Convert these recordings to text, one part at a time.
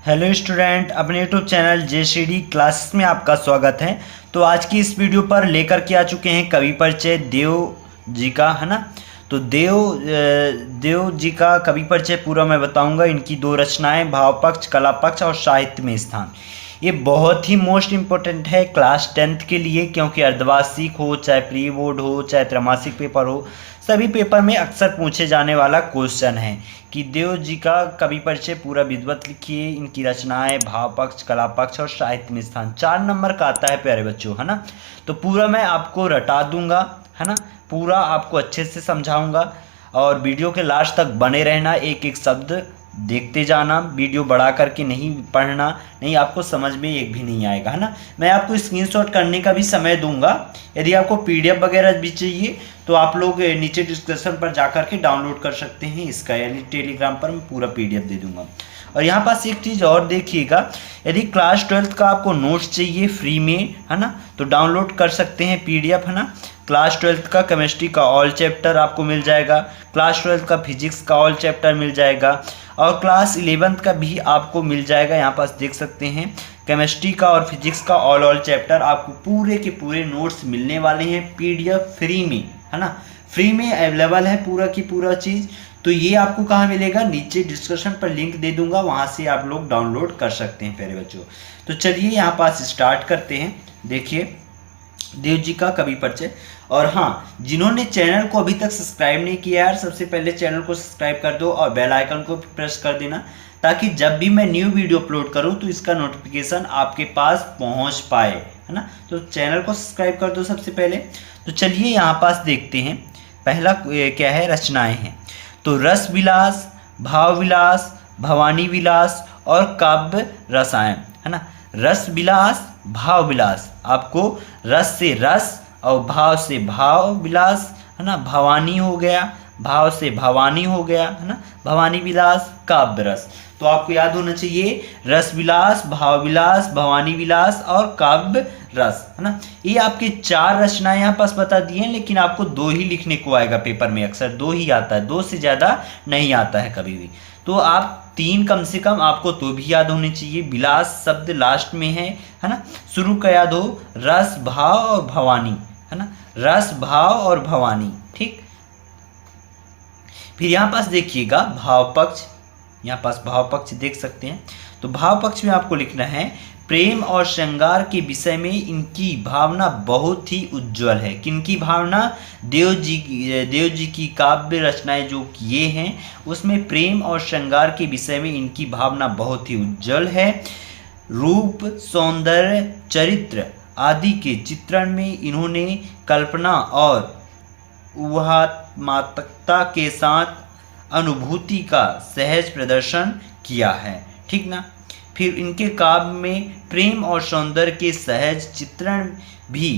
Hello student, अपने YouTube channel जेसीडी classes में आपका स्वागत है। तो आज की इस वीडियो पर लेकर के आ चुके हैं कवि परिचय देव जी का, है ना। तो देव जी का कवि परिचय पूरा मैं बताऊंगा। इनकी दो रचनाएं, भाव पक्ष, कला पक्ष और साहित्य में स्थान। ये बहुत ही मोस्ट इम्पोर्टेंट है क्लास 10th के लिए, क्योंकि अर्धवार्षिक हो, चाहे प्री बोर्ड हो, चाहे त्रैमासिक पेपर हो, सभी पेपर में अक्सर पूछे जाने वाला क्वेश्चन है कि देव जी का कवि परिचय पूरा विधिवत लिखिए। इनकी रचनाएं, भाव पक्ष, कला पक्ष और साहित्य में स्थान। 4 नंबर का आता है प्यारे बच्चों, है ना। तो पूरा मैं आपको रटा दूंगा, है ना। पूरा आपको अच्छे से समझाऊंगा और वीडियो के लास्ट तक बने रहना। एक एक शब्द देखते जाना, वीडियो बढ़ा करके नहीं पढ़ना, नहीं आपको समझ में एक भी नहीं आएगा, है ना। मैं आपको स्क्रीनशॉट करने का भी समय दूंगा। यदि आपको पीडीएफ वगैरह भी चाहिए तो आप लोग नीचे डिस्क्रिप्शन पर जा कर के डाउनलोड कर सकते हैं इसका, यानी टेलीग्राम पर मैं पूरा पीडीएफ दे दूंगा। और यहाँ पास एक चीज़ और देखिएगा, यदि क्लास 12th का आपको नोट्स चाहिए फ्री में, है ना, तो डाउनलोड कर सकते हैं पीडीएफ, है ना। क्लास 12th का केमिस्ट्री का ऑल चैप्टर आपको मिल जाएगा, क्लास 12th का फिजिक्स का ऑल चैप्टर मिल जाएगा और क्लास 11th का भी आपको मिल जाएगा। यहाँ पास देख सकते हैं केमिस्ट्री का और फिजिक्स का ऑल चैप्टर आपको पूरे के पूरे नोट्स मिलने वाले हैं पीडीएफ फ्री में, है ना। फ्री में अवेलेबल है पूरा की पूरा चीज़। तो ये आपको कहाँ मिलेगा, नीचे डिस्क्रिप्शन पर लिंक दे दूंगा, वहाँ से आप लोग डाउनलोड कर सकते हैं प्यारे बच्चों। तो चलिए यहाँ पास स्टार्ट करते हैं। देखिए देव जी का कवि परिचय। और हाँ, जिन्होंने चैनल को अभी तक सब्सक्राइब नहीं किया यार, सबसे पहले चैनल को सब्सक्राइब कर दो और बेल आइकन को प्रेस कर देना, ताकि जब भी मैं न्यू वीडियो अपलोड करूं तो इसका नोटिफिकेशन आपके पास पहुंच पाए, है ना। तो चैनल को सब्सक्राइब कर दो सबसे पहले। तो चलिए यहाँ पास देखते हैं, पहला क्या है, रचनाएं हैं। तो रस विलास, भाव विलास, भवानी विलास और काव्य रसायन, है ना। रस विलास, भाव विलास, आपको रस से रस और भाव से भाव विलास, है ना। भवानी हो गया, भाव से भवानी हो गया, है ना। भवानी विलास, काव्य रस। तो आपको याद होना चाहिए रस विलास, भाव विलास, भवानी विलास और काव्य रस, है ना। ये आपके 4 रचनाएं यहाँ पास बता दी हैं, लेकिन आपको 2 ही लिखने को आएगा पेपर में, अक्सर 2 ही आता है, 2 से ज़्यादा नहीं आता है कभी भी। तो आप 3 कम से कम आपको तो भी याद होने चाहिए। विलास शब्द लास्ट में है ना। शुरू का याद हो, रस, भाव और भवानी, है ना। रस, भाव और भवानी, ठीक। फिर यहाँ पास देखिएगा भाव पक्ष, यहाँ पास भाव पक्ष देख सकते हैं। तो भाव पक्ष में आपको लिखना है, प्रेम और श्रृंगार के विषय में इनकी भावना बहुत ही उज्जवल है। किनकी भावना, देव जी की काव्य रचनाएं जो किए हैं उसमें प्रेम और श्रृंगार के विषय में इनकी भावना बहुत ही उज्जवल है। रूप, सौंदर्य, चरित्र आदि के चित्रण में इन्होंने कल्पना और ऊहात्मकता के साथ अनुभूति का सहज प्रदर्शन किया है, ठीक ना। फिर इनके काव्य में प्रेम और सौंदर्य के सहज चित्रण भी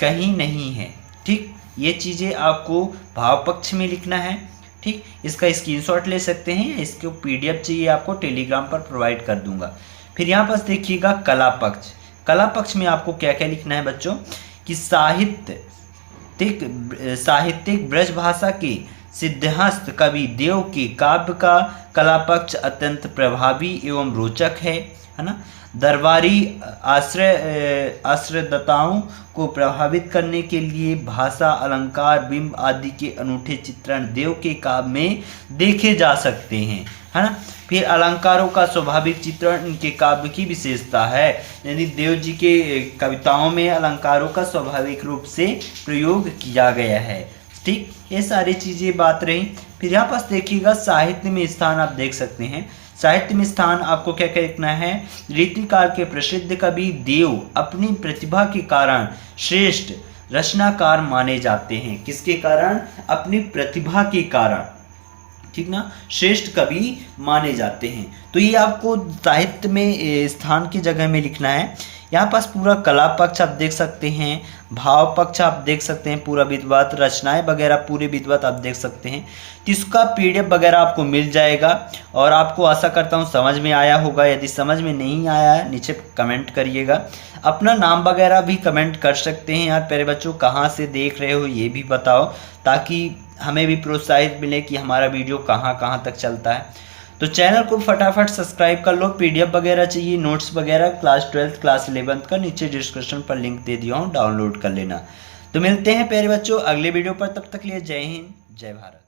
कहीं नहीं है, ठीक। ये चीज़ें आपको भाव पक्ष में लिखना है, ठीक। इसका स्क्रीनशॉट ले सकते हैं, इसको पीडीएफ चाहिए आपको टेलीग्राम पर प्रोवाइड कर दूंगा। फिर यहाँ पास देखिएगा कला पक्ष। कला पक्ष में आपको क्या क्या लिखना है बच्चों, कि साहित्यिक ब्रज भाषा के सिद्धहस्त कवि देव के काव्य का कला पक्ष अत्यंत प्रभावी एवं रोचक है ना। दरबारी आश्रयदाताओं को प्रभावित करने के लिए भाषा, अलंकार, बिंब आदि के अनूठे चित्रण देव के काव्य में देखे जा सकते हैं, है ना। फिर अलंकारों का स्वाभाविक चित्रण इनके काव्य की विशेषता है, यानी देव जी के कविताओं में अलंकारों का स्वाभाविक रूप से प्रयोग किया गया है, ठीक। ये सारी चीज़ें बात रही। फिर यहाँ पास देखिएगा साहित्य में स्थान, आप देख सकते हैं साहित्य में स्थान आपको क्या क्या लिखना है, रीतिकाल के प्रसिद्ध कवि देव अपनी प्रतिभा के कारण श्रेष्ठ रचनाकार माने जाते हैं। किसके कारण, अपनी प्रतिभा के कारण, ठीक ना, श्रेष्ठ कवि माने जाते हैं। तो ये आपको साहित्य में स्थान की जगह में लिखना है। यहाँ पास पूरा कला पक्ष आप देख सकते हैं, भाव पक्ष आप देख सकते हैं पूरा विधिवत, रचनाएं वगैरह पूरे विधिवत आप देख सकते हैं। तो इसका पीडीएफ वगैरह आपको मिल जाएगा और आपको आशा करता हूँ समझ में आया होगा। यदि समझ में नहीं आया है नीचे कमेंट करिएगा, अपना नाम वगैरह भी कमेंट कर सकते हैं। यार प्यारे बच्चों, कहाँ से देख रहे हो ये भी बताओ, ताकि हमें भी प्रोत्साहित मिले कि हमारा वीडियो कहाँ कहाँ तक चलता है। तो चैनल को फटाफट सब्सक्राइब कर लो। PDF वगैरह चाहिए, नोट्स वगैरह क्लास 12th क्लास 11th का नीचे डिस्क्रिप्शन पर लिंक दे दिया हूँ, डाउनलोड कर लेना। तो मिलते हैं प्यारे बच्चों अगले वीडियो पर, तब तक लिए जय हिंद जय भारत।